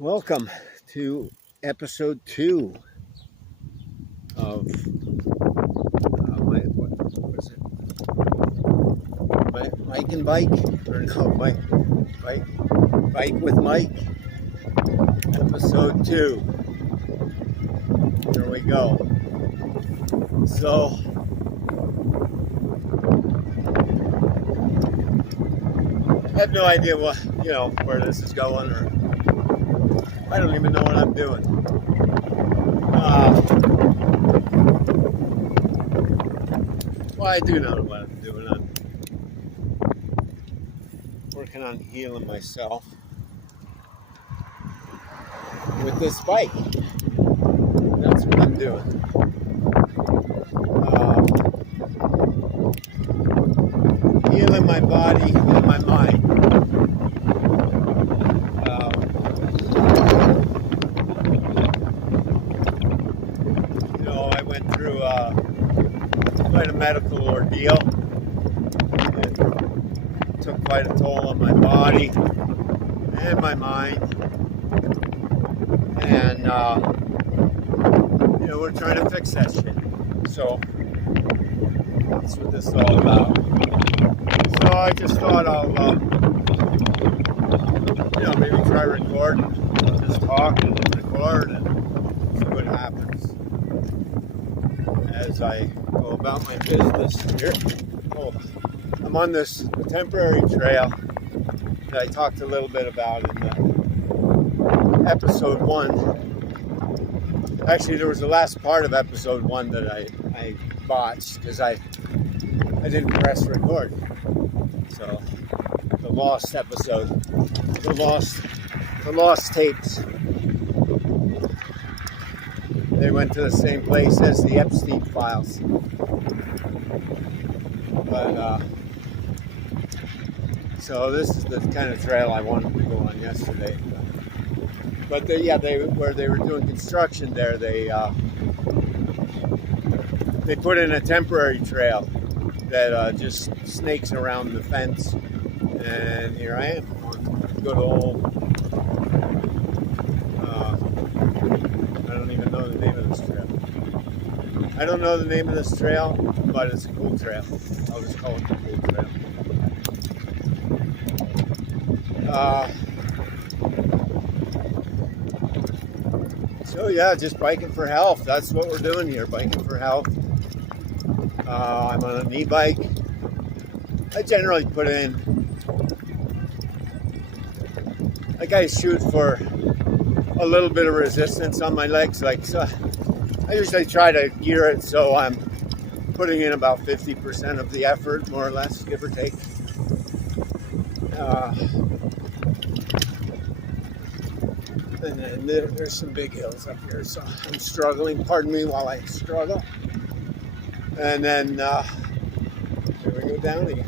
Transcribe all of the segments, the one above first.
Welcome to episode 2 of what is it? Mike and Bike, or no, Bike with Mike, episode 2. Here we go. So, I have no idea where this is going, or I don't even know what I'm doing. Well, I do know what I'm doing. I'm working on healing myself with this bike. That's what I'm doing. Healing my body and my mind. I went through quite a medical ordeal. It took quite a toll on my body and my mind. And, we're trying to fix that shit. So, that's what this is all about. So, I just thought I'll, maybe try recording, just talk and record and see what happens as I go about my business here. Oh, I'm on this temporary trail that I talked a little bit about in the episode 1. Actually, there was the last part of episode 1 that I botched because I didn't press record. So, the lost episode, the lost tapes. They went to the same place as the Epstein files. But, so this is the kind of trail I wanted to go on yesterday. But where they were doing construction there, they put in a temporary trail that just snakes around the fence. And here I am on good old, I don't even know the name of this trail. I don't know the name of this trail, but it's a cool trail. I'll just call it the cool trail. So yeah, just biking for health. That's what we're doing here, biking for health. I'm on an e-bike. I generally put in, I shoot for a little bit of resistance on my legs. I usually try to gear it so I'm putting in about 50% of the effort, more or less, give or take. And then there's some big hills up here, so I'm struggling. Pardon me while I struggle. And then here we go down again.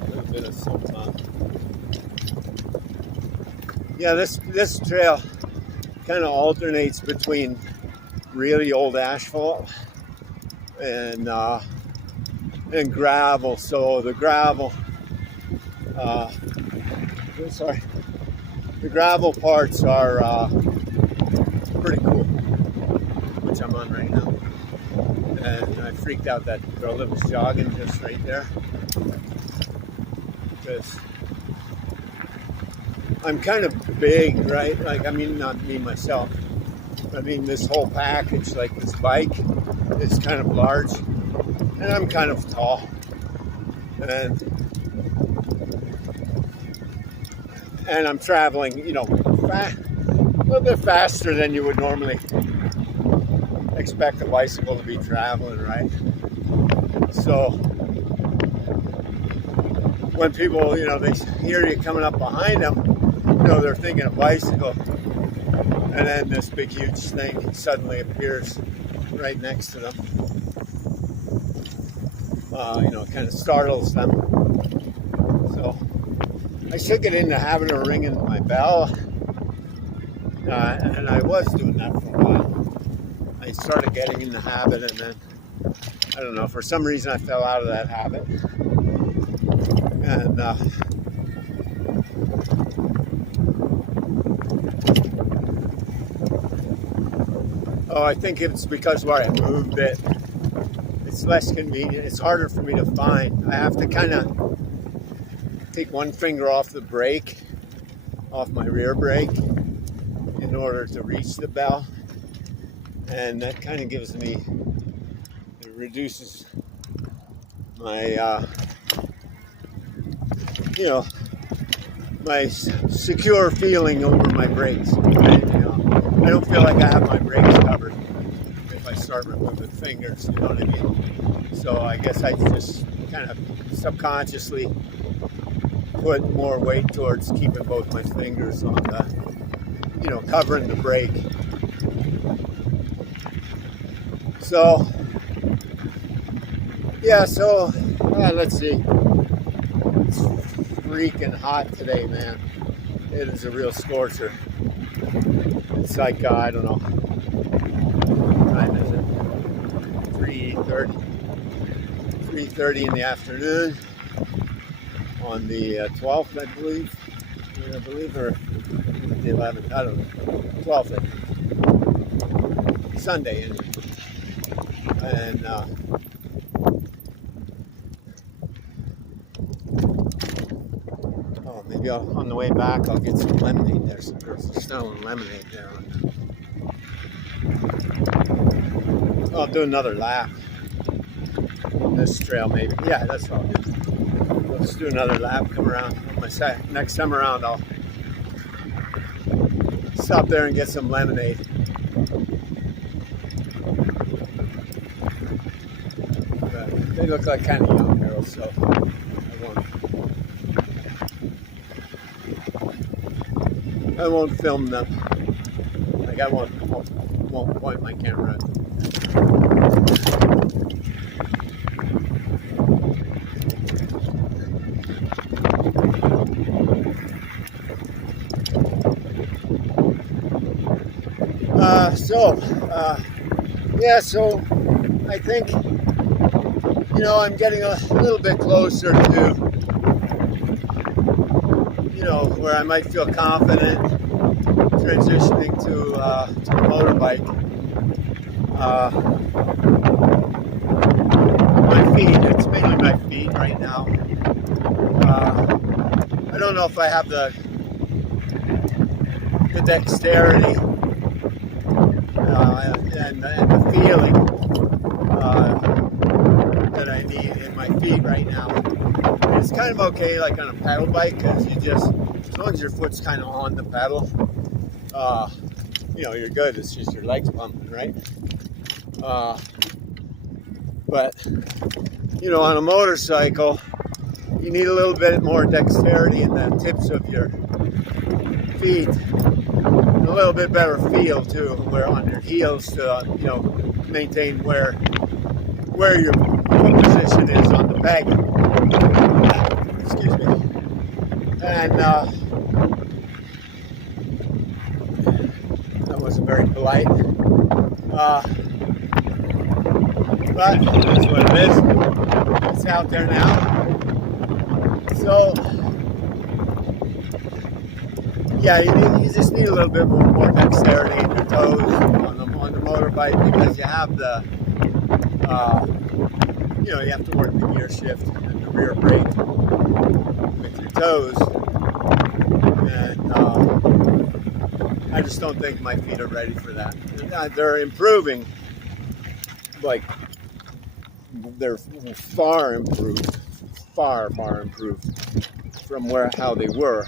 A little bit of sultan. Yeah, this trail kind of alternates between really old asphalt and gravel. So the gravel, the gravel parts are pretty cool, which I'm on right now. And I freaked out that girl that was jogging just right there, because I'm kind of big, right? Not me myself. This whole package, like this bike, is kind of large, and I'm kind of tall, and I'm traveling, a little bit faster than you would normally expect a bicycle to be traveling, right? So when people, they hear you coming up behind them, they're thinking a bicycle, and then this big huge thing suddenly appears right next to them. Kind of startles them. So I should get in the habit of ringing my bell, and I was doing that for a while. I started getting in the habit, and then, I don't know, for some reason I fell out of that habit. And Oh, I think it's because where I moved it, it's less convenient. It's harder for me to find. I have to kind of take one finger off the brake, off my rear brake, in order to reach the bell. And that kind of gives me, it reduces my, my secure feeling over my brakes. I don't feel like I have my brakes covered if I start removing fingers, you know what I mean? So I guess I just kind of subconsciously put more weight towards keeping both my fingers on the, covering the brake. So, yeah, so let's see. It's freaking hot today, man. It is a real scorcher. It's like, I don't know, what time is it? 3:30. 3:30 in the afternoon on the 12th, I believe, or the 11th, I don't know, 12th, I think. Sunday, anyway. And, maybe on the way back I'll get some lemonade there. There's a Stone lemonade there. I'll do another lap on this trail maybe. Yeah, that's what I'll do. Let's do another lap, come around. On my next time around I'll stop there and get some lemonade. But they look like kind of young girls, so I won't film them. Like I won't point my camera at them. So I think, I'm getting a little bit closer to, where I might feel confident transitioning to a motorbike. My feet, it's mainly my feet right now. I don't know if I have the dexterity and the feeling that I need in my feet right now. It's kind of okay, like on a pedal bike, because as long as your foot's kind of on the pedal, you're good. It's just your legs pumping, right? But on a motorcycle, you need a little bit more dexterity in the tips of your feet. A little bit better feel too, where on your heels to maintain where your foot position is on the peg. Excuse me. And that wasn't very polite. But that's what it is. It's out there now. So yeah, you just need a little bit more dexterity in your toes on the motorbike, because you have the, you have to work the gear shift and the rear brake with your toes. And I just don't think my feet are ready for that. They're improving, like they're far improved from how they were.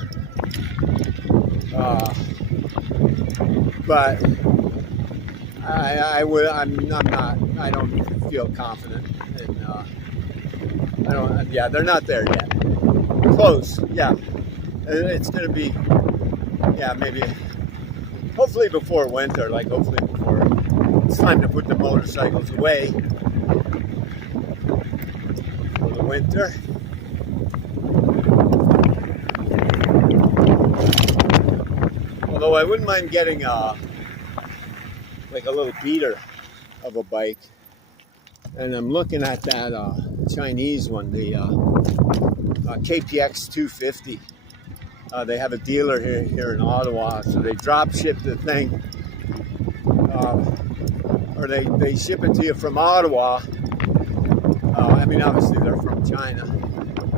But I don't feel confident in, they're not there yet. Close, yeah. It's gonna be, maybe, hopefully before winter, hopefully before it's time to put the motorcycles away for the winter. Although I wouldn't mind getting a little beater of a bike, and I'm looking at that Chinese one, the KPX 250. They have a dealer here in Ottawa, so they drop ship the thing or they ship it to you from Ottawa. I mean, obviously they're from China,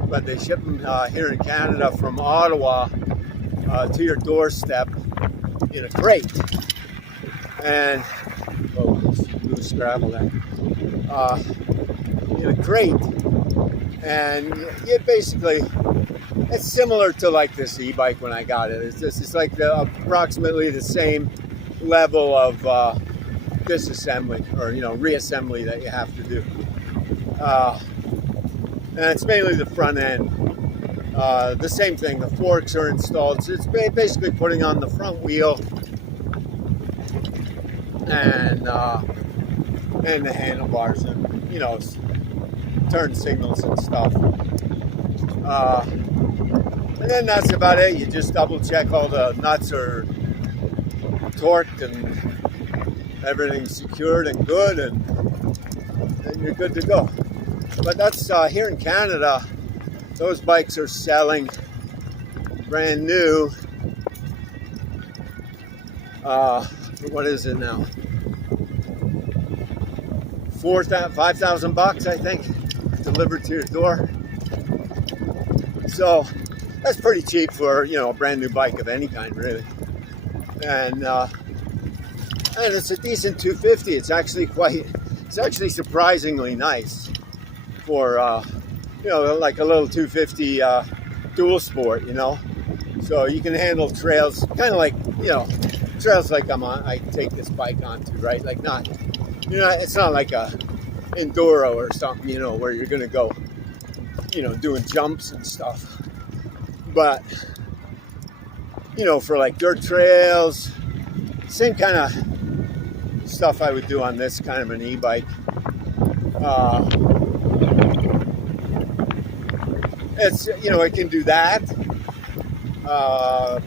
but they ship them here in Canada from Ottawa to your doorstep in a crate. And loose gravel there. In a crate, and it basically, it's similar to like this e-bike when I got it. It's like approximately the same level of disassembly or reassembly that you have to do. And it's mainly the front end. The same thing. The forks are installed. So it's basically putting on the front wheel and the handlebars and turn signals and stuff. And then that's about it. You just double check all the nuts are torqued and everything's secured and good, and you're good to go. But that's here in Canada, those bikes are selling brand new. What is it now? $5,000, I think, delivered to your door. So that's pretty cheap for a brand new bike of any kind, really. And it's a decent 250. It's actually surprisingly nice for like a little 250 dual sport. So you can handle trails, kind of like trails like I take this bike onto, right? Like not. It's not like a enduro or something, where you're going to go, doing jumps and stuff. But, for like dirt trails, same kind of stuff I would do on this kind of an e-bike. It's, it can do that.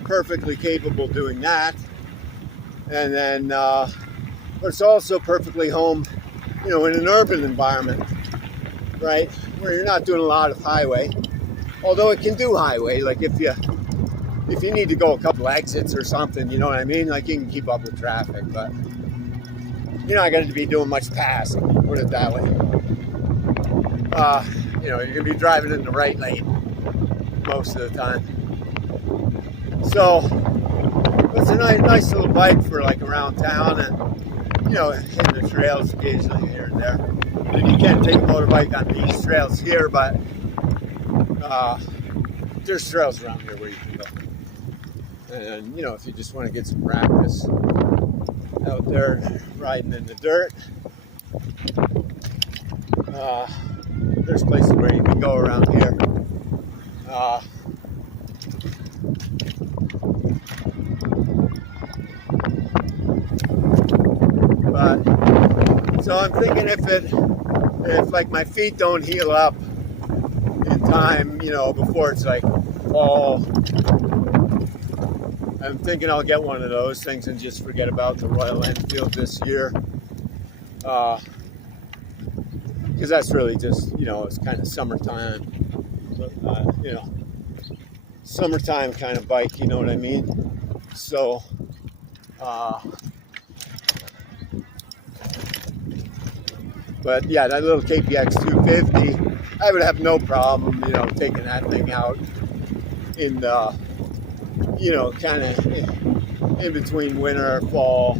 Perfectly capable doing that. And then, but it's also perfectly home, in an urban environment, right? Where you're not doing a lot of highway. Although it can do highway, like if you need to go a couple exits or something, you know what I mean? Like you can keep up with traffic, but you're not going to be doing much passing, put it that way. You're going to be driving in the right lane most of the time. So it's a nice little bike for like around town and hitting the trails occasionally here and there. And you can't take a motorbike on these trails here, but there's trails around here where you can go. And if you just want to get some practice out there riding in the dirt, there's places where you can go around here. So I'm thinking if like my feet don't heal up in time, before it's like fall, I'm thinking I'll get one of those things and just forget about the Royal Enfield this year. Because that's really just, it's kind of summertime, summertime kind of bike, you know what I mean? So, but yeah, that little KPX 250, I would have no problem, taking that thing out in the, kind of in between winter, fall,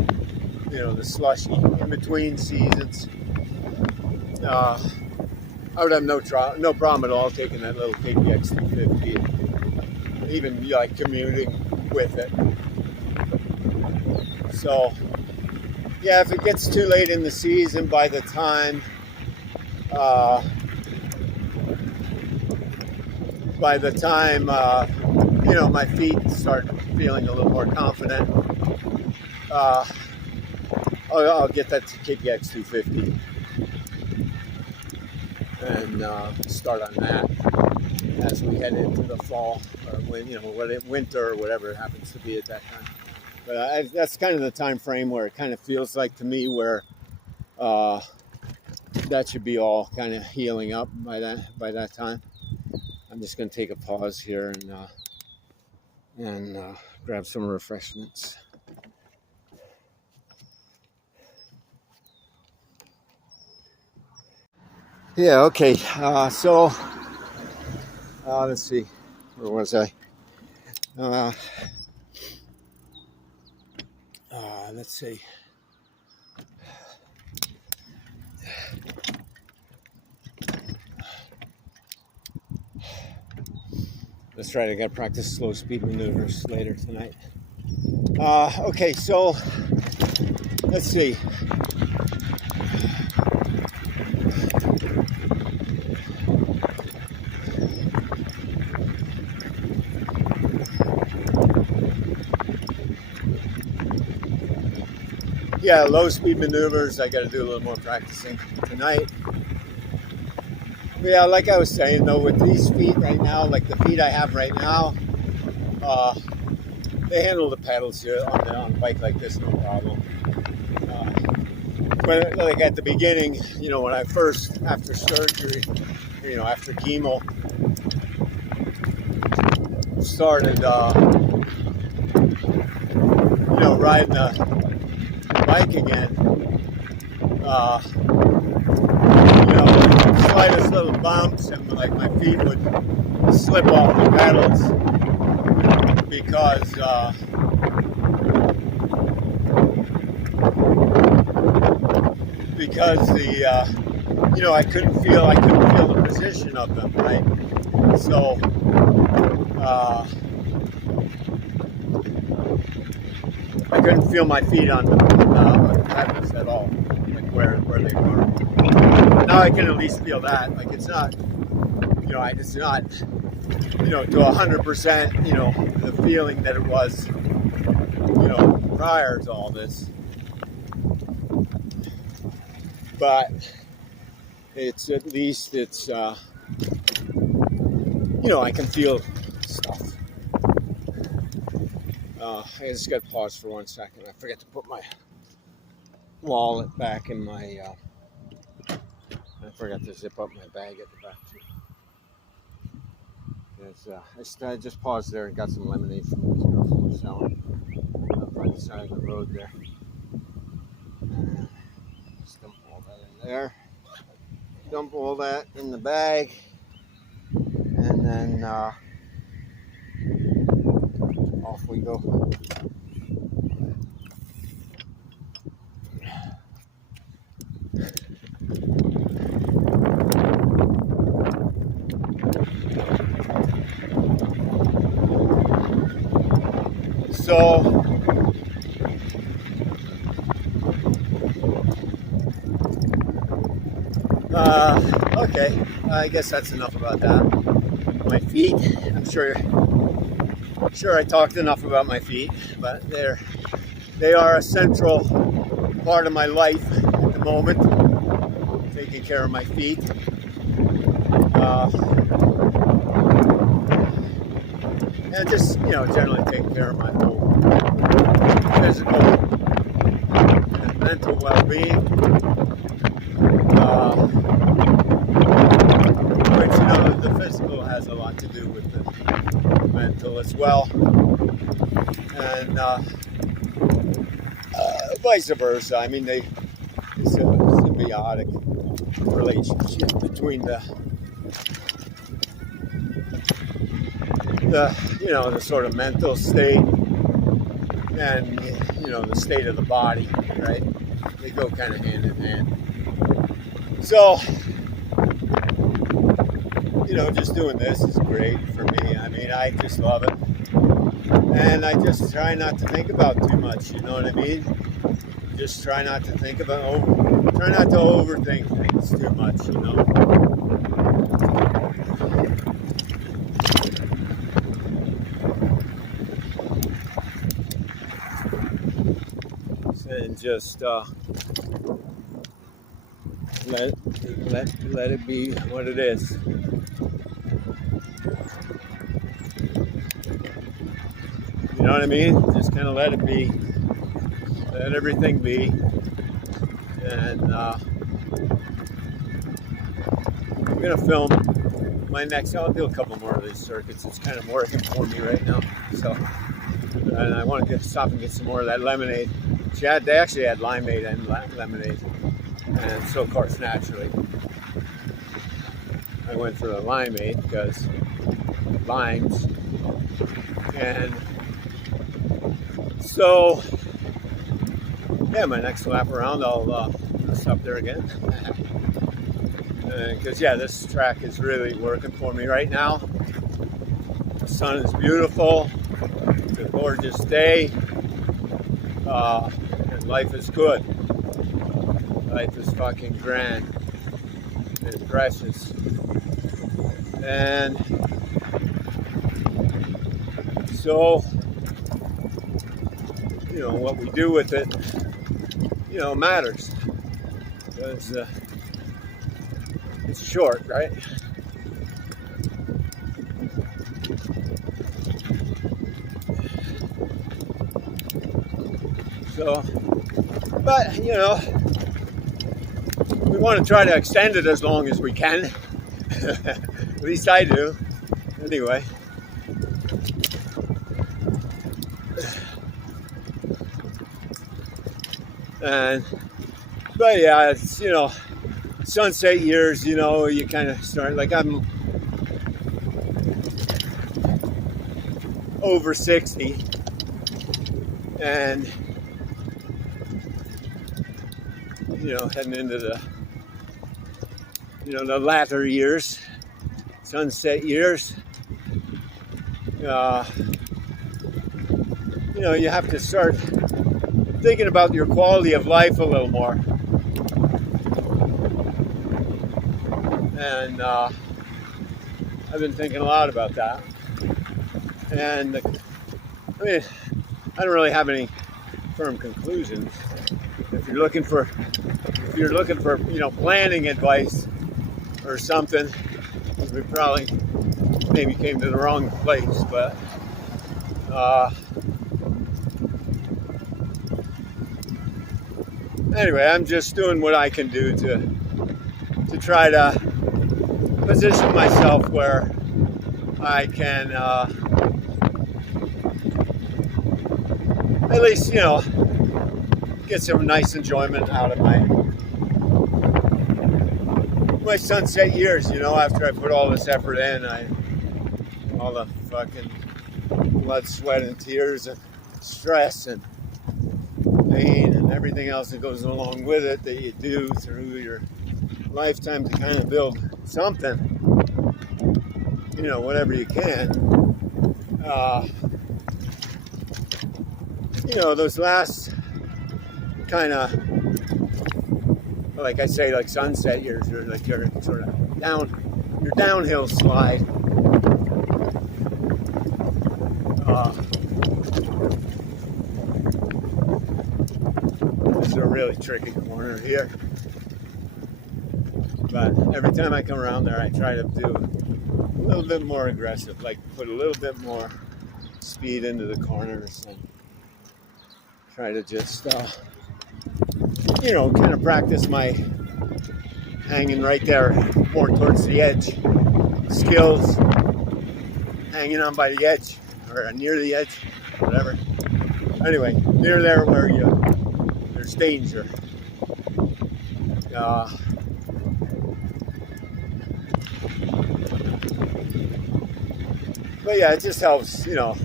the slushy, in between seasons. I would have no problem at all taking that little KPX 250, even like commuting with it. So, yeah, if it gets too late in the season, by the time my feet start feeling a little more confident, I'll get that KPX 250 and start on that as we head into the fall or winter or whatever it happens to be at that time. But that's kind of the time frame where it kind of feels like to me where that should be all kind of healing up by that time. I'm just going to take a pause here and grab some refreshments. Yeah, okay. Let's see. Where was I? Uh, let's see. That's right. I got to practice slow speed maneuvers later tonight. Okay, so let's see. Yeah, low speed maneuvers. I got to do a little more practicing tonight. Yeah, like I was saying though, with these feet right now, like the feet I have right now, they handle the pedals here on a bike like this, no problem. But like at the beginning, when I first, after surgery, after chemo, started, riding the bike again, slightest little bumps and like my feet would slip off the pedals because I couldn't feel the position of them, right? So I couldn't feel my feet on the pedals at all, like where they were. Now I can at least feel that. Like it's not, it's not, to 100%, the feeling that it was, prior to all this. But it's at least I can feel stuff. I just got to pause for 1 second. I forgot to put my wallet back in my. I forgot to zip up my bag at the back too. I just paused there and got some lemonade from these girls who were selling right side of the road there. Just dump all that in there. Dump all that in the bag, and then off we go. So okay, I guess that's enough about that. My feet, I'm sure I talked enough about my feet, but they are a central part of my life at the moment, taking care of my feet. And just, generally taking care of my whole physical and mental well-being. Which, the physical has a lot to do with the mental as well. And vice versa. I mean, it's a symbiotic relationship between the sort of mental state and, the state of the body, right? They go kind of hand in hand. So, just doing this is great for me. I mean, I just love it. And I just try not to think about too much, you know what I mean? Just try not to think about, try not to overthink things too much, And just let it be what it is. You know what I mean? Just kind of let it be. Let everything be. And I'm going to film my next. I'll do a couple more of these circuits. It's kind of working for me right now. So, and I want to stop and get some more of that lemonade. They actually had limeade and lemonade. And so, of course, naturally. I went for the limeade because limes. And so, yeah, my next lap around, I'll stop there again. Because, yeah, this track is really working for me right now. The sun is beautiful. It's a gorgeous day. And life is good. Life is fucking grand. It's precious. And so, you know, what we do with it, you know, matters. Because it's short, right? So, but, you know, we want to try to extend it as long as we can. At least I do. Anyway. But yeah, it's, you know, sunset years, you know, you kind of start, like I'm over 60 and, you know, heading into the, you know, the latter years, sunset years. You know, you have to start thinking about your quality of life a little more. And I've been thinking a lot about that. And I mean, I don't really have any firm conclusions. If you're looking for, you know, planning advice or something, we probably maybe came to the wrong place. But anyway, I'm just doing what I can do to try to position myself where I can at least, you know, get some nice enjoyment out of my sunset years, you know, after I put all this effort in, all the fucking blood, sweat, and tears, and stress, and pain, and everything else that goes along with it that you do through your lifetime to kind of build something, you know, whatever you can. You know, those last kind of, like I say, like sunset years, or like your sort of your downhill slide. This is a really tricky corner here. But every time I come around there, I try to do a little bit more aggressive, like put a little bit more speed into the corners and try to just, you know, kind of practice my hanging right there more towards the edge skills, hanging on by the edge or near the edge, whatever. Anyway, near there where there's danger. But yeah, it just helps, you know,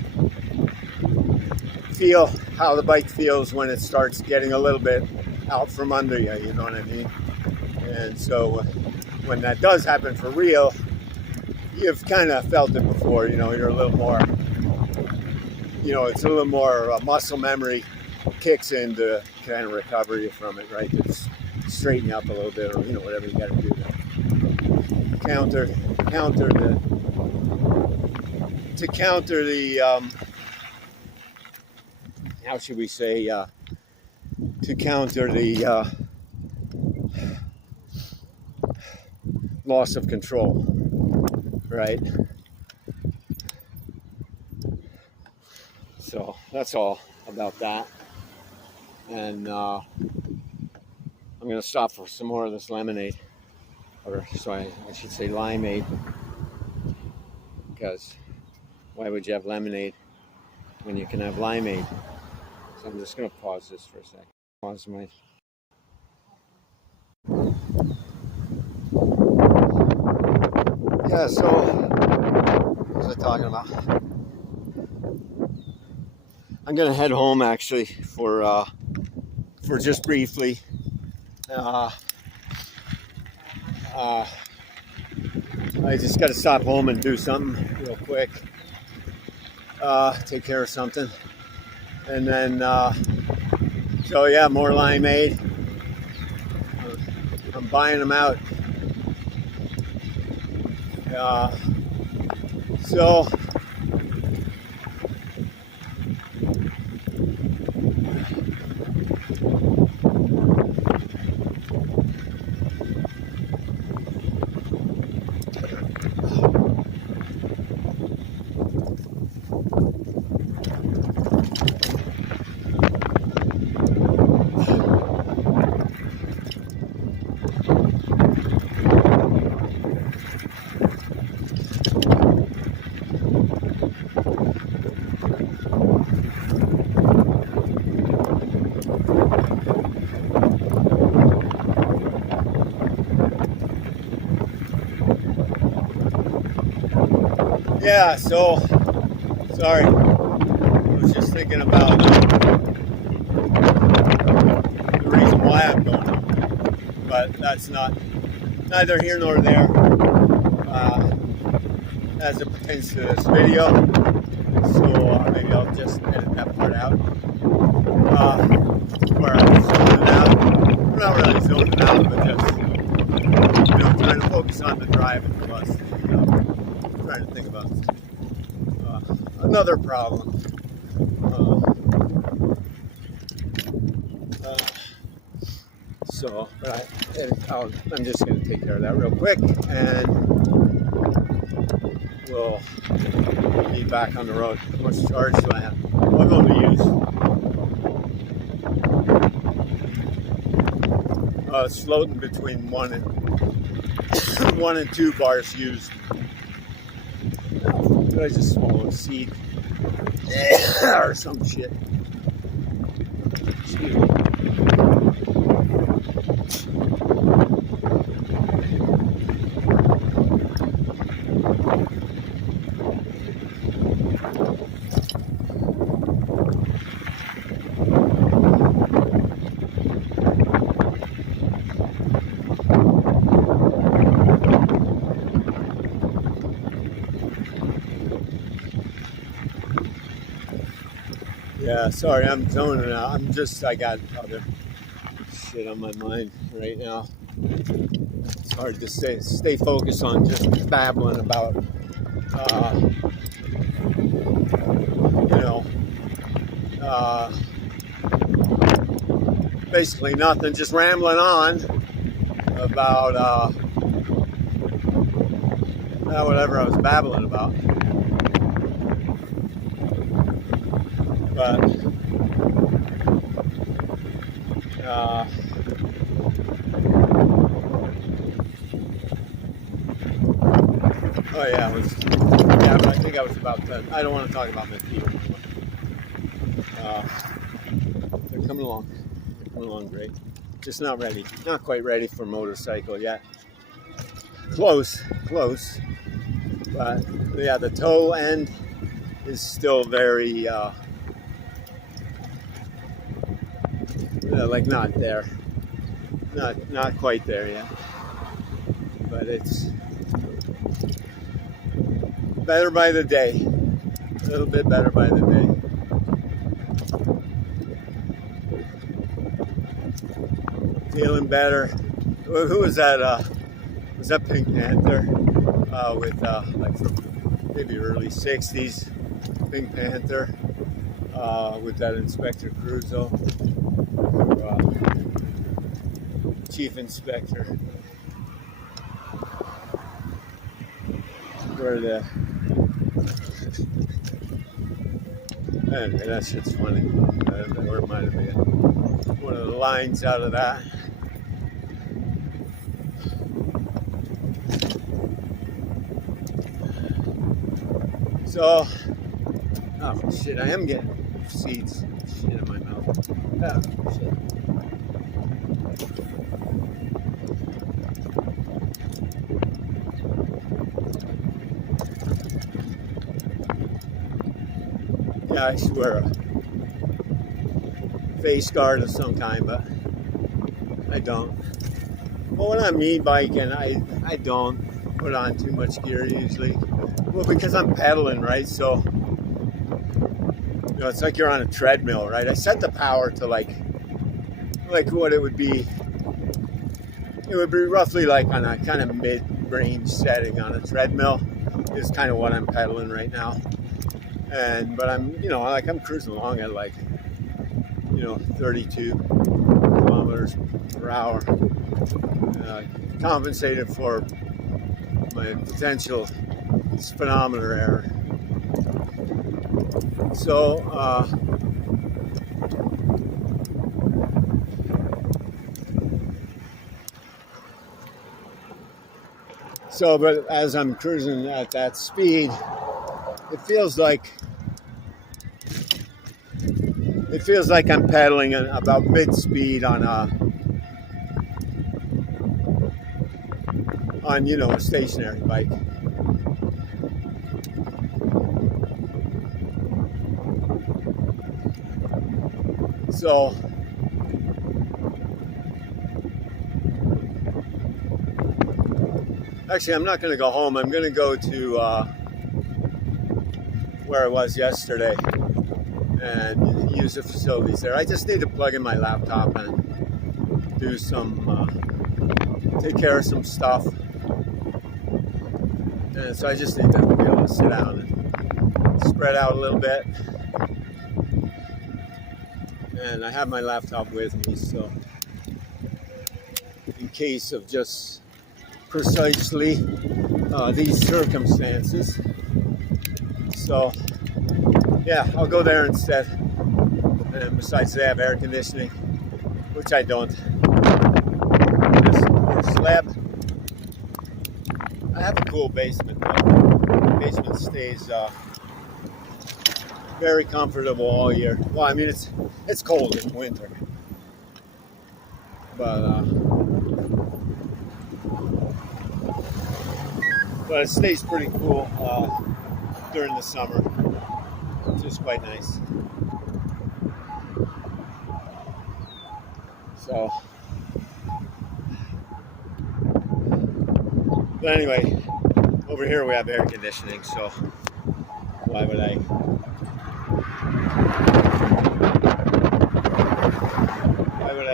feel how the bike feels when it starts getting a little bit out from under you, you know what I mean? And so when that does happen for real, you've kind of felt it before, you know, you're a little more, you know, it's a little more muscle memory kicks in to kind of recover you from it, right? Just straighten you up a little bit, or, you know, whatever you got to do to counter the how should we say, to counter the loss of control, right? So that's all about that. And I'm going to stop for some more of this lemonade, or sorry, I should say limeade, because why would you have lemonade when you can have limeade? So I'm just going to pause this for a second. Pause my... Yeah, so what was I talking about? I'm gonna head home actually for just briefly. Uh, I just got to stop home and do something real quick. Take care of something, and then so yeah, more limeade. I'm buying them out. So yeah, so sorry. I was just thinking about the reason why I'm going home, but that's neither here nor there as it pertains to this video. So maybe I'll just edit that part out. Where I'm zoning out. I'm not really zoning out, but just trying to focus on the drive and the bus. Trying to think about another problem. But I'm just going to take care of that real quick, and we'll be back on the road. How much charge do I have? What I'm going to use? It's floating between 1 and 2 bars used. Did I just swallow a seed or some shit? Excuse me. Yeah, sorry, I'm zoning out. I got other shit on my mind right now. It's hard to stay focused on just babbling about, basically nothing, just rambling on about whatever I was babbling about. But oh yeah, I think I was about to. I don't want to talk about my feet anymore. They're coming along. They're coming along great. Just not ready. Not quite ready for motorcycle yet. Close. But yeah, the toe end is still very like not there. Not quite there yet. But it's better by the day. A little bit better by the day. Feeling better. Who was that? Was that Pink Panther? With like from maybe early 60s. Pink Panther. With that Inspector Clouseau. Chief Inspector. Where the anyway, that shit's funny. That reminded me of one of the lines out of that. So, oh shit, I am getting seeds shit in my mouth. Oh shit. I should wear a face guard of some kind, but I don't. Well, when I'm e-biking, I don't put on too much gear usually. Well, because I'm pedaling, right? So, it's like you're on a treadmill, right? I set the power to like what it would be. It would be roughly like on a kind of mid-range setting on a treadmill is kind of what I'm pedaling right now. But I'm, I'm cruising along at 32 kilometers per hour. Compensated for my potential speedometer error. So, but as I'm cruising at that speed, it feels like I'm pedaling at about mid-speed on a stationary bike. So actually, I'm not going to go home. I'm going to go to where I was yesterday and use the facilities there. I just need to plug in my laptop and do take care of some stuff. And so I just need to be able to sit down and spread out a little bit. And I have my laptop with me, so in case of just precisely these circumstances. So yeah, I'll go there instead. And besides, they have air conditioning, which I don't. This poor slab. I have a cool basement though. The basement stays very comfortable all year. Well, I mean it's cold in winter, but it stays pretty cool during the summer. It's just quite nice. So, but anyway, over here we have air conditioning, so why would I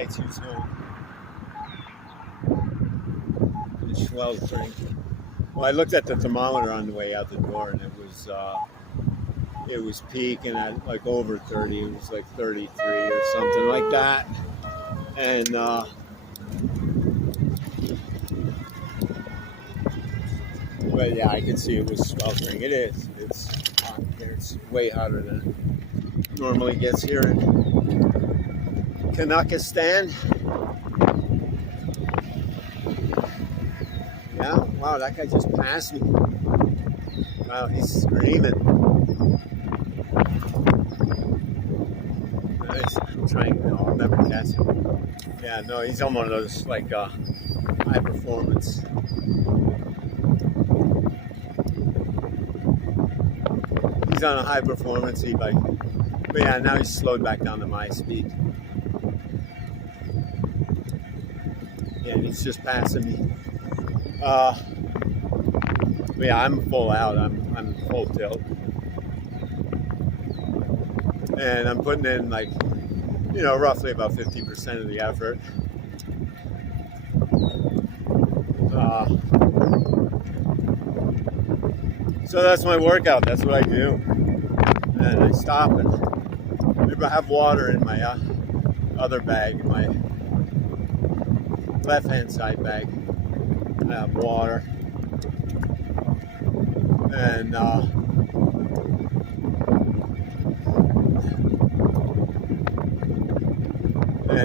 choose home? It's sweltering. Well, I looked at the thermometer on the way out the door, and it was peaking at like over 30. It was like 33 or something like that. And but yeah, I could see it was sweltering. It is. It's hot here. It's way hotter than it normally gets here in Kazakhstan. Yeah, wow, that guy just passed me. Wow, he's screaming. Nice. I'm trying, I'll never catch him. Yeah, no, he's on one of those like high performance. He's on a high performance e-bike. But yeah, now he's slowed back down to my speed. Yeah, he's just passing me. But yeah, I'm full out. I'm full tilt, and I'm putting in like, roughly about 50% of the effort. So that's my workout. That's what I do. And I stop and I have water in my other bag, my left-hand side bag. I have water. And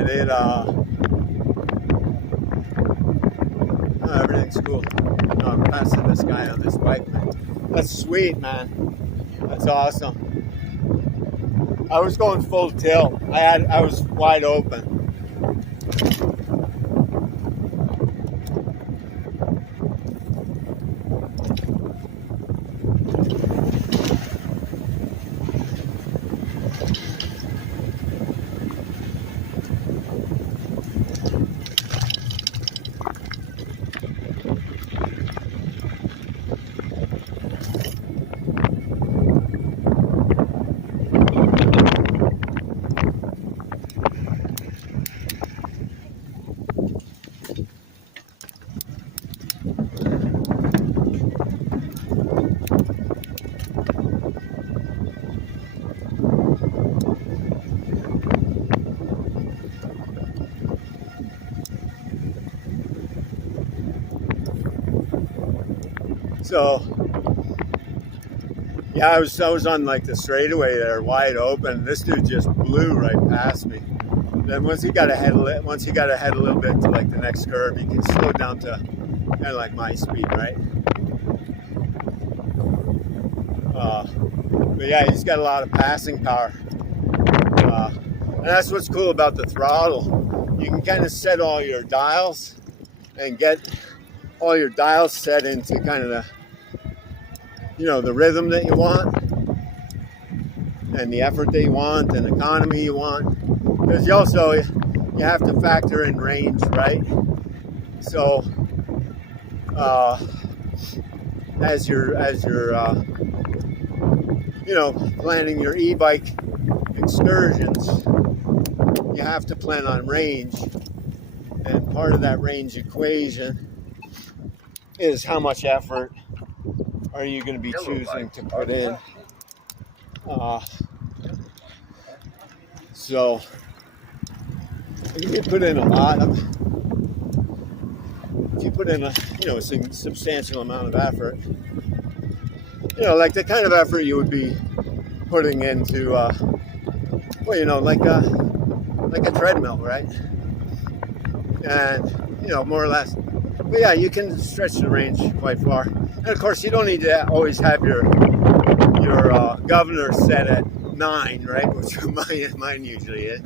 it everything's cool. I'm passing this guy on this bike. That's sweet, man. That's awesome. I was going full tilt. I was wide open. So yeah, I was on like the straightaway there, wide open. This dude just blew right past me. Then once he got ahead a little bit to like the next curve, he can slow down to kind of like my speed, right? But yeah, he's got a lot of passing power. And that's what's cool about the throttle. You can kind of set all your dials and get all your dials set into kind of the rhythm that you want and the effort that you want and economy you want. Because you have to factor in range, right? So as you're planning your e-bike excursions, you have to plan on range, and part of that range equation is how much effort are you going to be choosing to put in. So if you put in a lot of, if you put in a substantial amount of effort, like the kind of effort you would be putting into like a treadmill, right? And more or less, but yeah, you can stretch the range quite far. And of course, you don't need to always have your governor set at 9, right? Which mine usually is.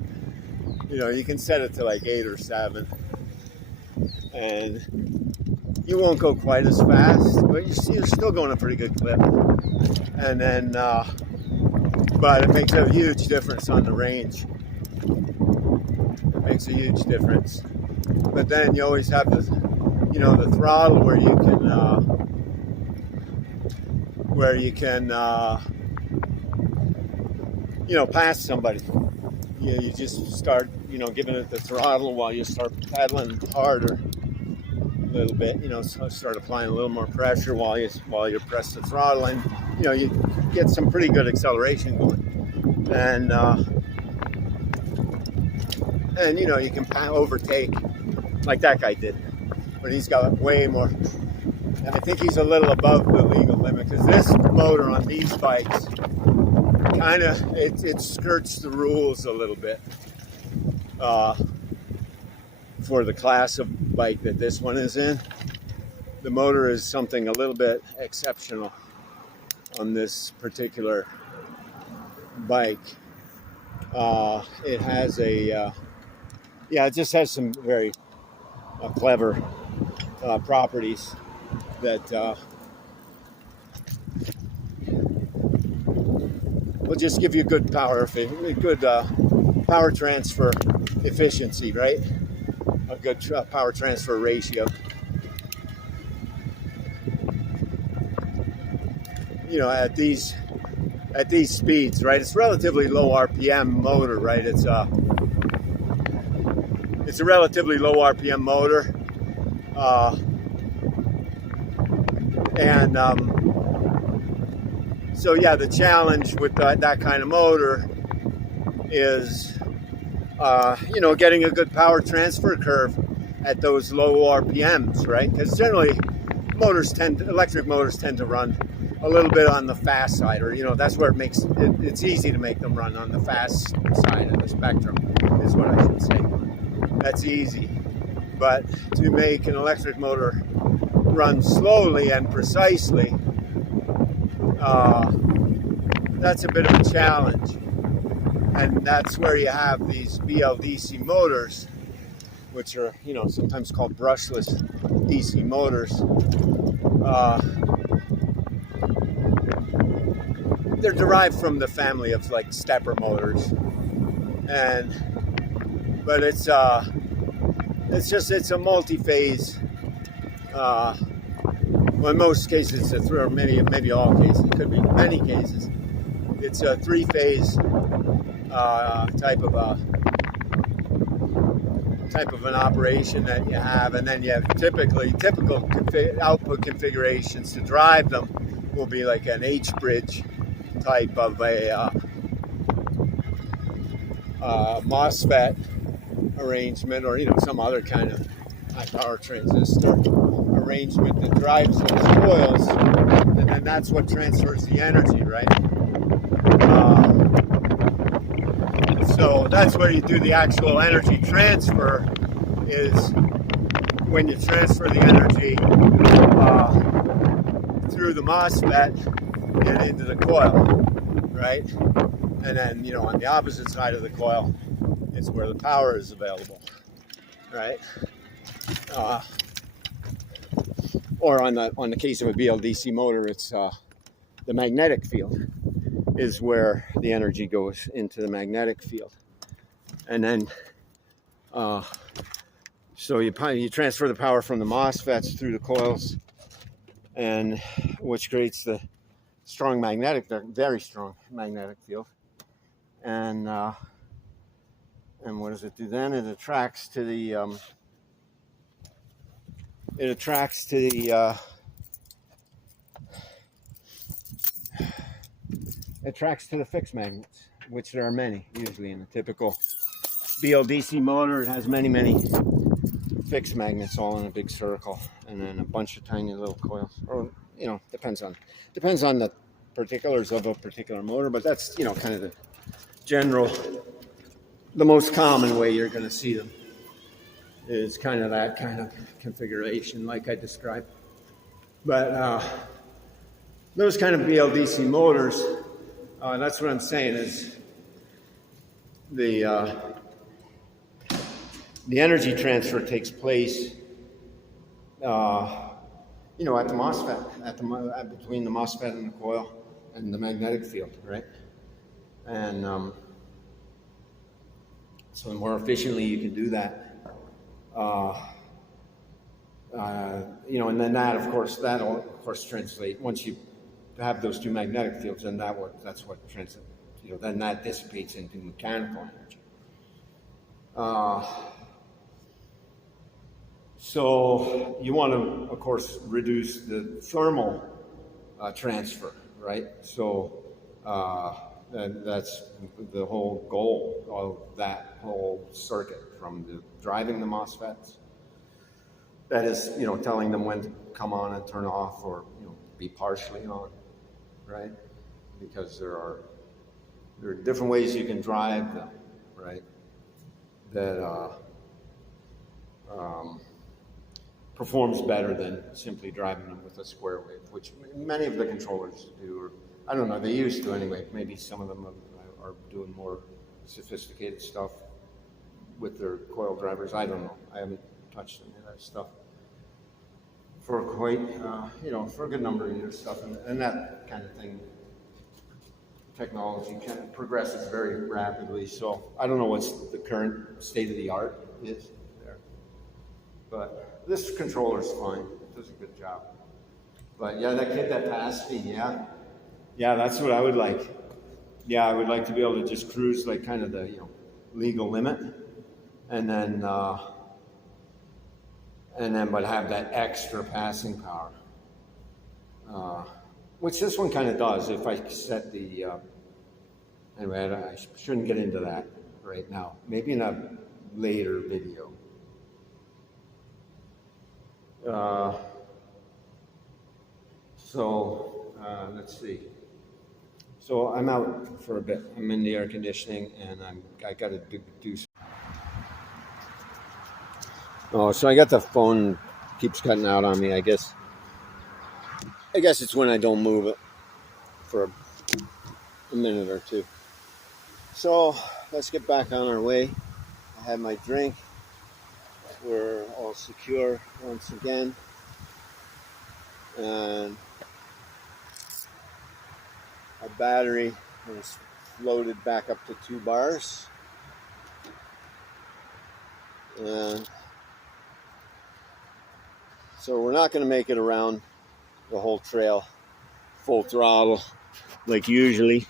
You can set it to like 8 or 7, and you won't go quite as fast, but you're still going a pretty good clip. And then, but it makes a huge difference on the range. It makes a huge difference. But then you always have the throttle where you can pass somebody. You just start giving it the throttle while you start pedaling harder a little bit. So start applying a little more pressure while you press the throttle, and you get some pretty good acceleration going, and you can overtake like that guy did, but he's got way more. And I think he's a little above the legal limit, because this motor on these bikes kind of it skirts the rules a little bit for the class of bike that this one is in. The motor is something a little bit exceptional on this particular bike. It has it just has some very clever properties that will just give you good power transfer efficiency, right? A good power transfer ratio. At these speeds, right? It's relatively low RPM motor, right? It's a relatively low RPM motor, so yeah, the challenge with that kind of motor is getting a good power transfer curve at those low RPMs, right? Because generally electric motors tend to run a little bit on the fast side, or that's where it's easy to make them run on the fast side of the spectrum, is what I should say. That's easy. But to make an electric motor run slowly and precisely, that's a bit of a challenge. And that's where you have these BLDC motors, which are sometimes called brushless DC motors. They're derived from the family of like stepper motors, but it's a multi-phase. Well, in most cases, or maybe all cases, it could be many cases. It's a 3-phase type of an operation that you have, and then you have typical output configurations to drive them will be like an H-bridge type of a MOSFET arrangement, or some other kind of high power transistor arrangement that drives those coils, and then that's what transfers the energy, right? So that's where you do the actual energy transfer, is when you transfer the energy through the MOSFET and into the coil, right? And then, on the opposite side of the coil is where the power is available, right? Or on the case of a BLDC motor, it's the magnetic field is where the energy goes into the magnetic field, and then so you transfer the power from the MOSFETs through the coils, and which creates the very strong magnetic field, and what does it do then? It attracts to the fixed magnets, which there are many. Usually in a typical BLDC motor, it has many fixed magnets all in a big circle, and then a bunch of tiny little coils. Or depends on the particulars of a particular motor, but that's kind of the most common way you're going to see them is kind of that kind of configuration, like I described. But those kind of BLDC motors, that's what I'm saying, is the energy transfer takes place, at the MOSFET, between the MOSFET and the coil and the magnetic field, right? And so the more efficiently you can do that, and then that'll of course translate once you have those two magnetic fields, and that's what translates. Then that dissipates into mechanical energy. So you want to, of course, reduce the thermal transfer, right? So that's the whole goal of that whole circuit, from driving the MOSFETs. That is, telling them when to come on and turn off, or be partially on, right? Because there are different ways you can drive them, right? That performs better than simply driving them with a square wave, which many of the controllers do. Or, I don't know, they used to anyway. Maybe some of them are doing more sophisticated stuff with their coil drivers. I don't know. I haven't touched any of that stuff for quite, for a good number of years. And that kind of thing, technology kind of progresses very rapidly. So I don't know what's the current state of the art is there, but this controller's fine. It does a good job. But yeah, that kid that passed me, yeah, that's what I would like. Yeah, I would like to be able to just cruise like kind of the legal limit, and then but have that extra passing power, which this one kind of does. If I set the anyway, I shouldn't get into that right now. Maybe in a later video. Let's see. So I'm out for a bit. I'm in the air conditioning, and I got to do. Oh, so I got the phone keeps cutting out on me. I guess it's when I don't move it for a minute or two. So let's get back on our way. I had my drink. We're all secure once again, and our battery is loaded back up to 2 bars. So we're not going to make it around the whole trail full throttle like usually.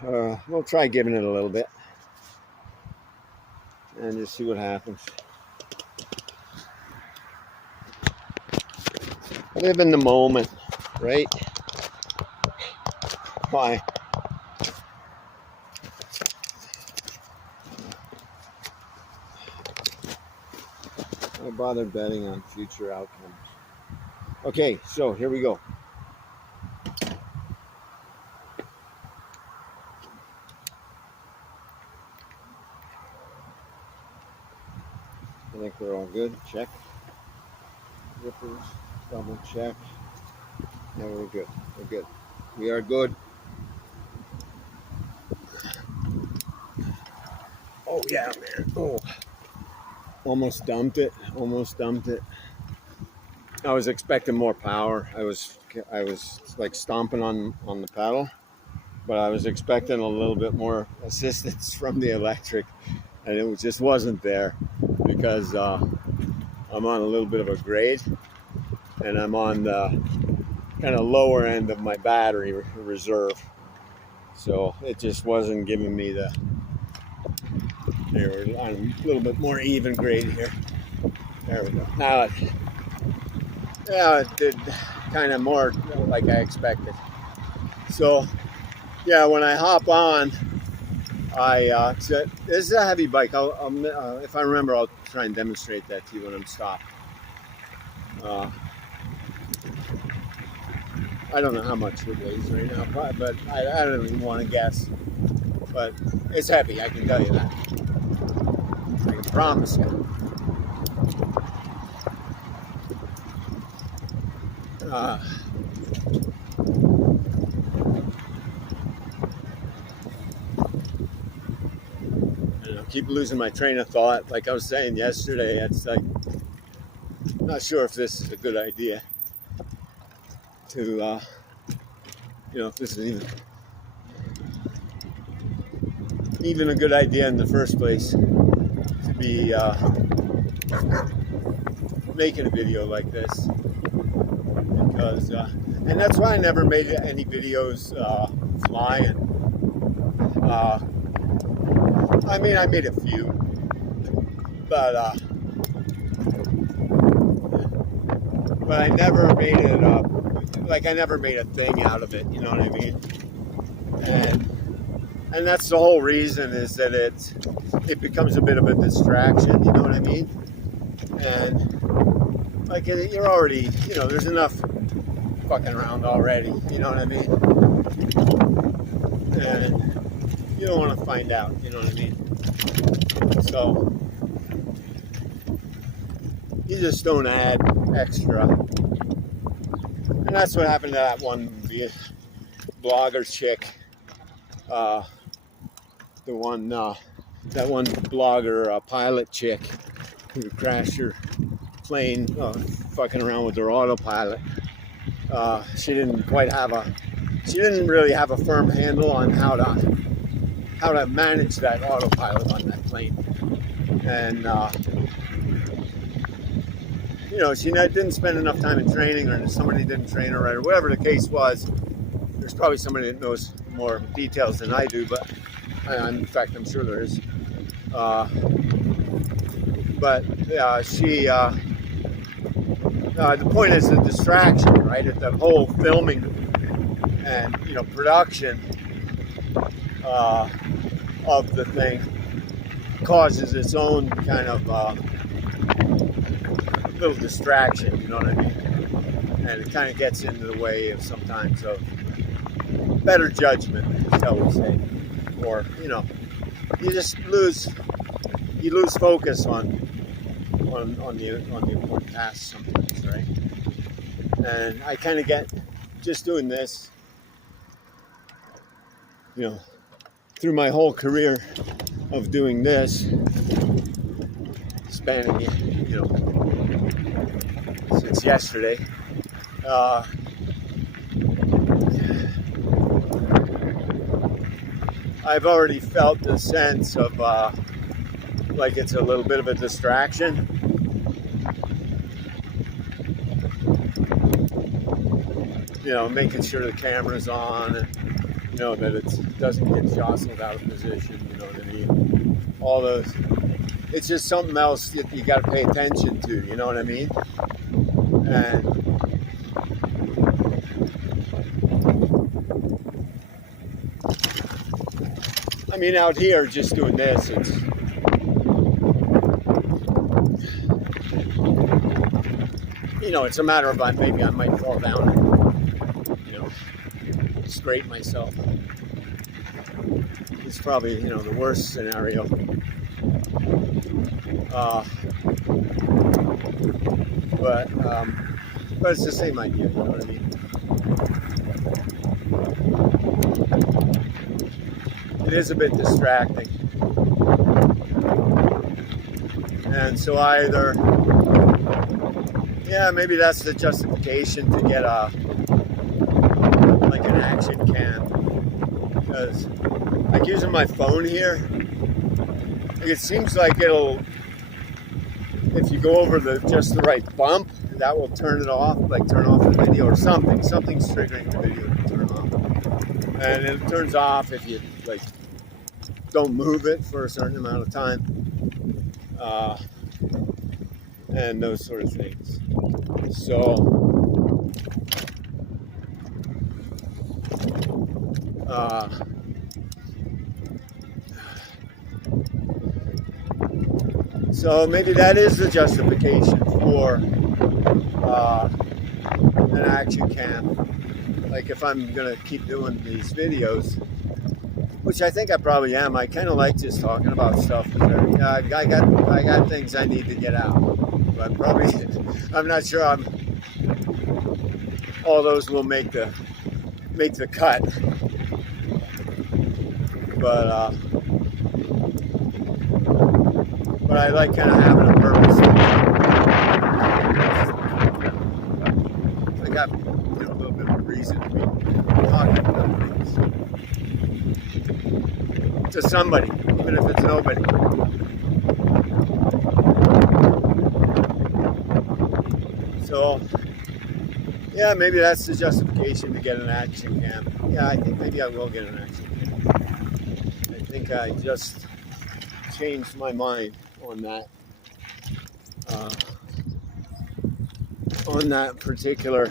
We'll try giving it a little bit and just see what happens. Live in the moment, right? Why? My Don't bother betting on future outcomes. Okay, so here we go. I think we're all good. Check. Rippers, double check. Yeah, we're good. We're good. We are good. Oh yeah, man. Oh, almost dumped it. Almost dumped it. I was expecting more power. I was like stomping on the pedal, but I was expecting a little bit more assistance from the electric, and it just wasn't there because I'm on a little bit of a grade, and I'm on the kind of lower end of my battery reserve, so it just wasn't giving me the. There, we're on a little bit more even grade here. There we go. Now it did kind of more like I expected. So yeah, when I hop on, this is a heavy bike. If I remember, I'll try and demonstrate that to you when I'm stopped. I don't know how much it weighs right now, but I don't even want to guess. But it's heavy, I can tell you that. I can promise you. I keep losing my train of thought. Like I was saying yesterday, it's like, I'm not sure if this is a good idea to, if this is even a good idea in the first place to be making a video like this. Because, and that's why I never made any videos flying. I mean, I made a few, but I never made it like I never made a thing out of it. You know what I mean? And that's the whole reason, is that it becomes a bit of a distraction. You know what I mean? And like you're already, there's enough fucking around already. You know what I mean? And you don't want to find out, you know what I mean? So you just don't add extra. And that's what happened to that one blogger chick. That one blogger pilot chick who crashed her plane fucking around with her autopilot. She didn't really have a firm handle on how to manage that autopilot on that plane. And, she didn't spend enough time in training, or somebody didn't train her right, or whatever the case was. There's probably somebody that knows more details than I do, but in fact, I'm sure there is. The point is the distraction, right? The whole filming and, production of the thing causes its own kind of little distraction, you know what I mean? And it kind of gets into the way of sometimes of better judgment, shall we say. Or, you just lose focus on the important tasks sometimes, right? And I kind of get, just doing this, through my whole career of doing this, spanning, since yesterday, I've already felt the sense of like it's a little bit of a distraction. Making sure the camera's on, and that it doesn't get jostled out of position. You know what I mean? All those. It's just something else that you got to pay attention to. You know what I mean? And I mean, out here, just doing this, it's a matter of maybe I might fall down and, scrape myself. It's probably, the worst scenario. But it's the same idea, you know what I mean? It is a bit distracting. And so either, maybe that's the justification to get like an action cam. Because like using my phone here, it seems like if you go over just the right bump, that will turn it off, like turn off the video or something's triggering the video to turn off. And it turns off if you like don't move it for a certain amount of time. And those sort of things. So maybe that is the justification for an action cam. Like if I'm gonna keep doing these videos, which I think I probably am. I kind of like just talking about stuff. I got things I need to get out, but probably I'm not sure all those will make the cut. But I like kind of having a purpose. I got a little bit of a reason to be talking about things to somebody, even if it's nobody. So, maybe that's the justification to get an action cam. Yeah, I think maybe I will get an action cam. I think I just changed my mind on that particular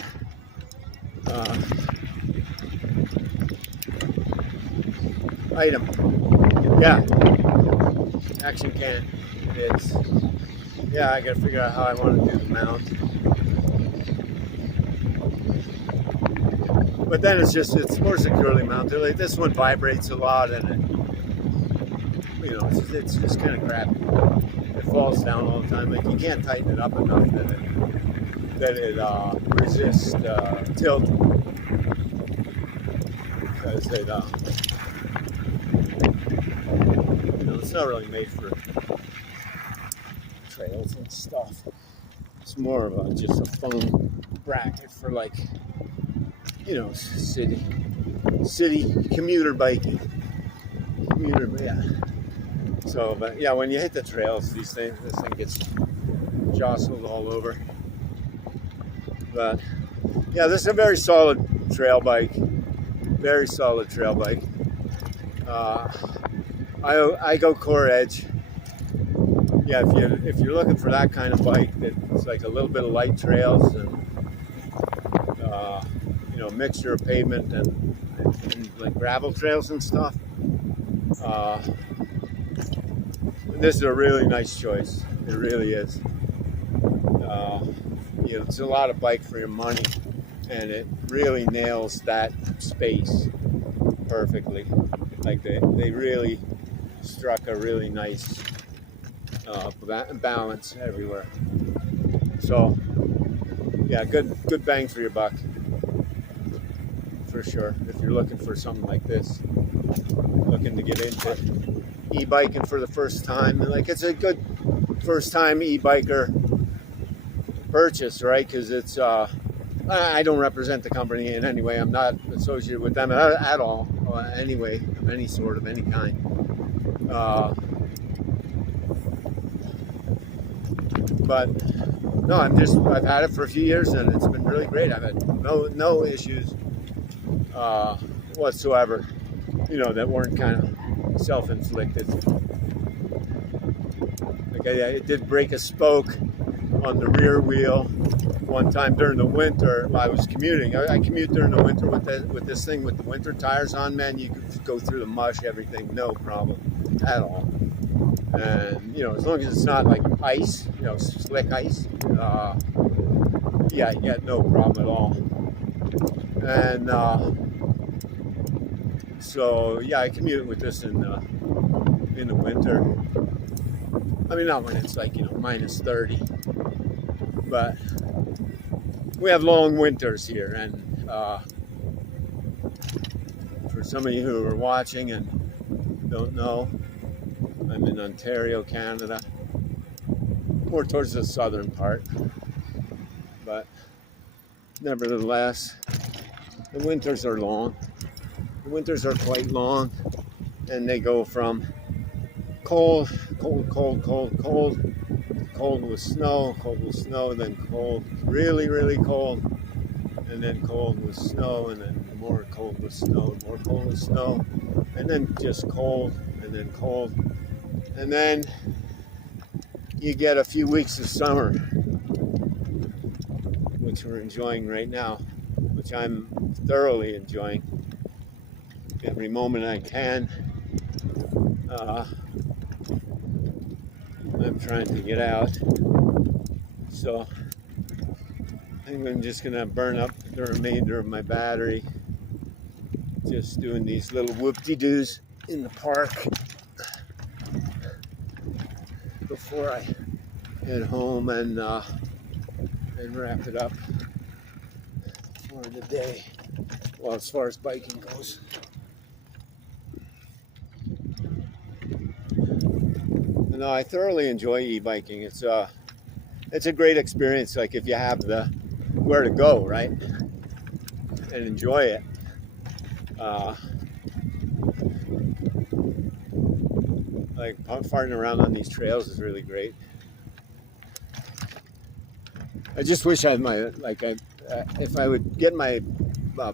item. Yeah, action can. I gotta figure out how I want to do the mount. But then it's more securely mounted. Like this one vibrates a lot, and it's just kind of crappy. It falls down all the time. Like you can't tighten it up enough that it resists tilt. Because it's not really made for trails and stuff. It's more of just a foam bracket for like, city commuter biking. So, but when you hit the trails, this thing gets jostled all over. But this is a very solid trail bike. Very solid trail bike. I go Core Edge. If you're looking for that kind of bike that's like a little bit of light trails and mixture of pavement and like gravel trails and stuff. This is a really nice choice. It really is. It's a lot of bike for your money, and it really nails that space perfectly. Like they really struck a really nice balance everywhere. So good bang for your buck, for sure. If you're looking for something like this, looking to get into e-biking for the first time, like it's a good first time e-biker purchase, right? Because it's I don't represent the company in any way. I'm not associated with them at all, anyway, of any sort, of any kind. But no, I've had it for a few years and it's been really great. I've had no issues whatsoever, that weren't kind of self-inflicted. Like I did break a spoke on the rear wheel one time during the winter while I was commuting. I commute during the winter with this thing with the winter tires on, man. You could go through the mush, everything, no problem at all. And as long as it's not like ice, slick ice, yeah, no problem at all. And so yeah, I commute with this in the winter. I mean, not when it's like, minus 30, but we have long winters here. And for some of you who are watching and don't know, I'm in Ontario, Canada, more towards the southern part. But nevertheless, the winters are long. The winters are quite long, and they go from cold, cold, cold, cold, cold, cold with snow, then cold, really, really cold, and then cold with snow, and then more cold with snow, more cold with snow, and then just cold, and then cold. And then you get a few weeks of summer, which we're enjoying right now, which I'm thoroughly enjoying every moment I can. I'm trying to get out, so I think I'm just gonna burn up the remainder of my battery, just doing these little whoop-de-doos in the park before I head home and wrap it up for the day. Well, as far as biking goes. No, I thoroughly enjoy e-biking. It's a great experience. Like if you have the where to go, right, and enjoy it. Like farting around on these trails is really great. I just wish I had my if I would get my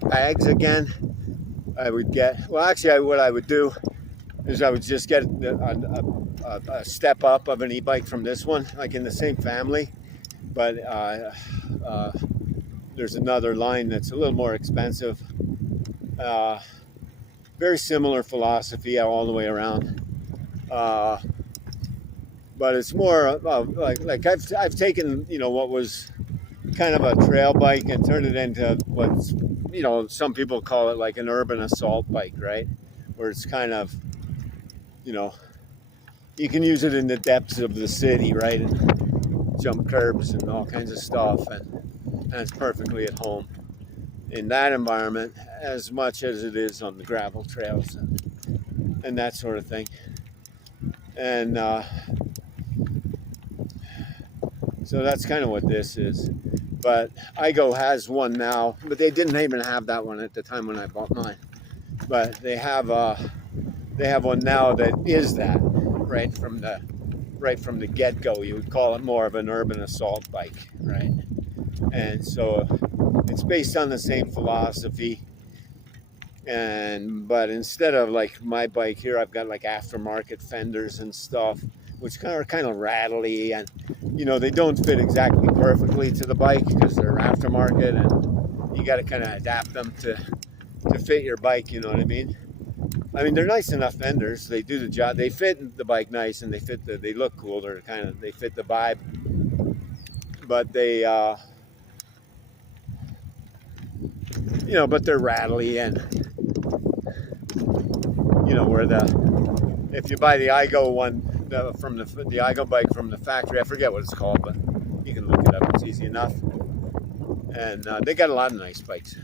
bags again, I would get. Well, actually, what I would do is I would just get a step up of an e-bike from this one, like in the same family, but there's another line that's a little more expensive. Very similar philosophy all the way around, but it's more like I've taken what was kind of a trail bike and turned it into what's some people call it like an urban assault bike, right? Where it's kind of you can use it in the depths of the city, right? And jump curbs and all kinds of stuff, and it's perfectly at home in that environment as much as it is on the gravel trails and that sort of thing. And so that's kind of what this is. But Igo has one now, but they didn't even have that one at the time when I bought mine. But they have one now that is that right from the get-go. You would call it more of an urban assault bike, right? And so it's based on the same philosophy. But instead of like my bike here, I've got like aftermarket fenders and stuff, which are kind of rattly, and they don't fit exactly perfectly to the bike because they're aftermarket, and you got to kind of adapt them to fit your bike. You know what I mean? I mean, they're nice enough fenders. They do the job. They fit the bike nice, and they look cool. They fit the vibe, but but they're rattly, and where if you buy the Igo one from the Igo bike from the factory, I forget what it's called, but you can look it up. It's easy enough. And they got a lot of nice bikes.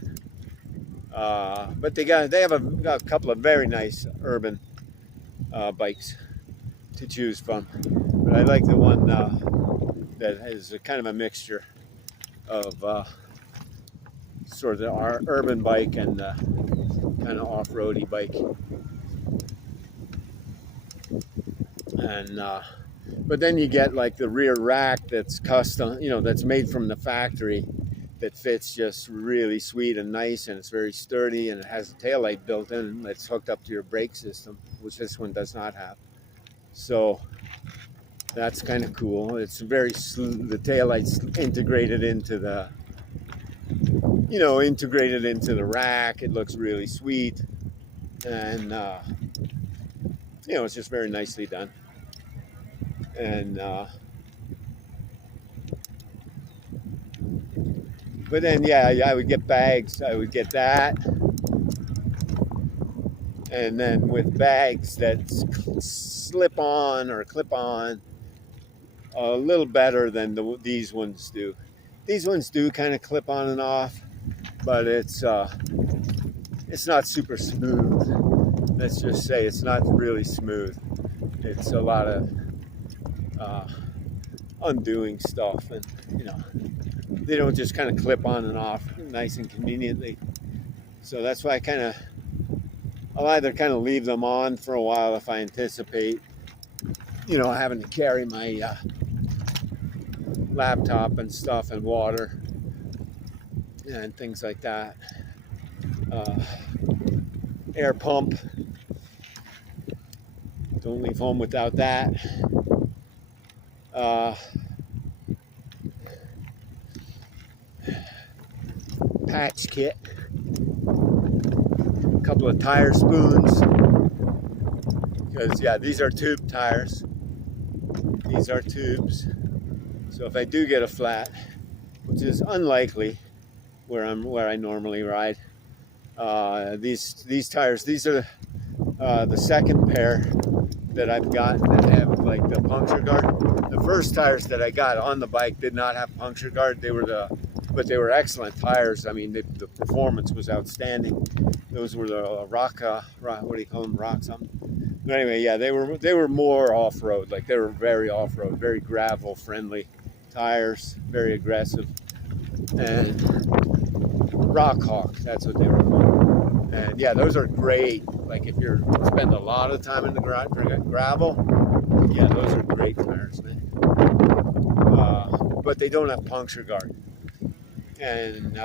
But they have a couple of very nice urban bikes to choose from. But I like the one that is kind of a mixture of sort of our urban bike and kind of off-roady bike. And but then you get like the rear rack that's custom, that's made from the factory, that fits just really sweet and nice, and it's very sturdy, and it has a taillight built in that's hooked up to your brake system, which this one does not have. So that's kind of cool. It's the taillight's integrated into the rack. It looks really sweet, and it's just very nicely done. And But then, yeah, I would get bags. I would get that. And then with bags that slip on or clip on a little better than these ones do. These ones do kind of clip on and off, but it's not super smooth. Let's just say it's not really smooth. It's a lot of undoing stuff, and they don't just kind of clip on and off nice and conveniently. So that's why I'll either kind of leave them on for a while if I anticipate having to carry my laptop and stuff and water and things like that. Air pump, don't leave home without that. Patch kit, a couple of tire spoons, because yeah, these are tube tires. These are tubes. So if I do get a flat, which is unlikely where I normally ride, these tires, these are the second pair that I've got that have like the puncture guard. The first tires that I got on the bike did not have puncture guard. But they were excellent tires. I mean, the performance was outstanding. Those were the rock, what do you call them, rock something? But anyway, yeah, they were more off-road. Like they were very off-road, very gravel-friendly tires, very aggressive, and Rock Hawk, that's what they were called. And yeah, those are great. Like if you spend a lot of time in the gravel, yeah, those are great tires, man. But they don't have puncture guard. And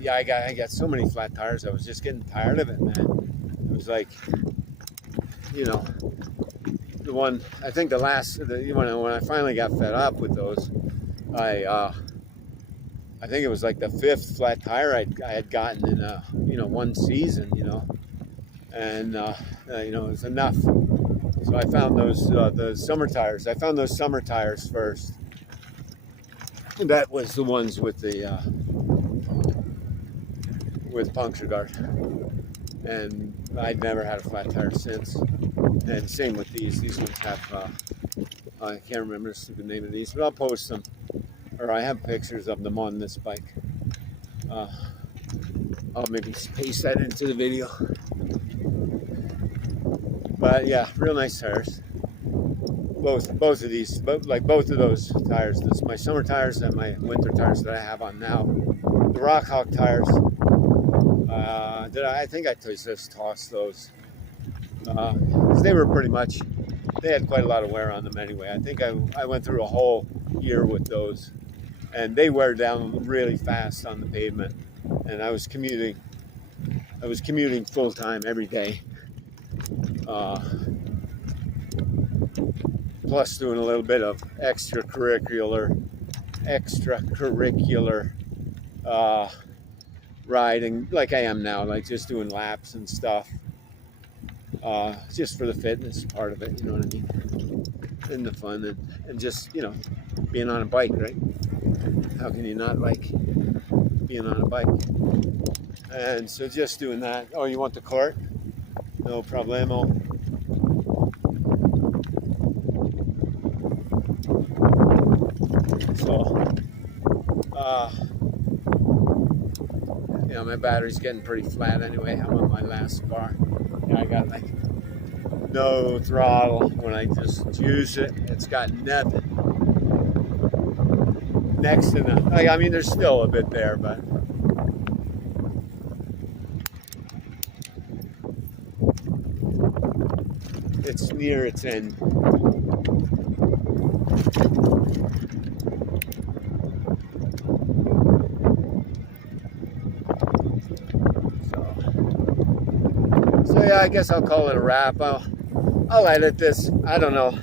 yeah, I got so many flat tires. I was just getting tired of it, man. It was like, the one, I think when I finally got fed up with those, I think it was like the 5th flat tire I had gotten in one season, and it was enough. So I found the summer tires. I found those summer tires first. And that was the ones with the with puncture guard, and I'd never had a flat tire since. And same with these. These ones have I can't remember the stupid name of these, but I'll post them, or I have pictures of them on this bike. I'll maybe paste that into the video. But yeah, real nice tires. Both of these, both of those tires. My summer tires and my winter tires that I have on now. The Rock Hawk tires. I think I just tossed those. They were pretty much. They had quite a lot of wear on them anyway. I think I went through a whole year with those, and they wear down really fast on the pavement. And I was commuting full time every day. Plus doing a little bit of extracurricular riding, like I am now, like just doing laps and stuff, just for the fitness part of it, you know what I mean, and the fun, and just being on a bike, right? How can you not like being on a bike? And so just doing that. Oh, you want the cart? No problemo. So, my battery's getting pretty flat anyway. I'm on my last bar. I got like no throttle. When I just use it, it's got nothing. Next to nothing. I mean, there's still a bit there, but it's near its end. So yeah, I guess I'll call it a wrap. I'll edit this. I don't know.